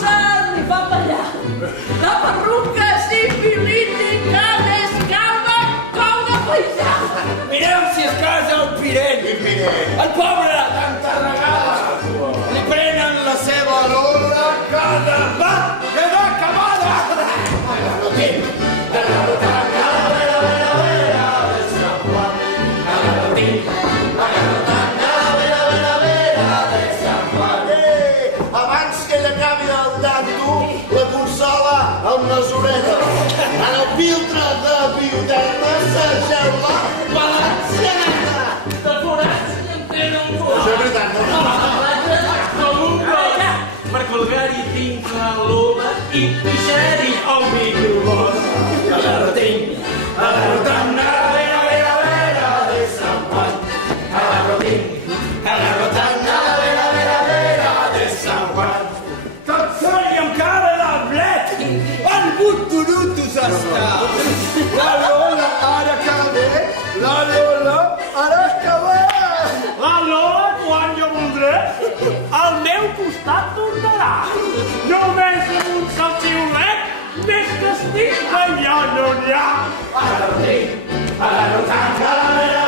Sant li fa ballar. La perruca, sifiliti, canes, cama, cou de paisà. Mireu si es casa el Pirent. El pobre, tanta regada. Li prenen la seva lola cada va, queda acabada. Abans que ell acabi el tanto, la consola amb les orelles. En el filtre de bioterra s'ajaula valenciana. De forats en tenen un Això és veritat, no? per colgar-hi tinc la lola i pixar-hi el microbost. Agarro tinc, agarro tant, a vera, de Sant Juan. Agarro tinc, agarro tant, a vera, de Sant Juan. Tot sol i encara l'ablet, van buturutos està. La lola ara que ve, la lola ara que ve. La Lola, quan jo voldré, al meu costat tornarà. Només amb un salxiulet, més que estic ballant on hi ha. Agarro tinc, agarro tant, a vera,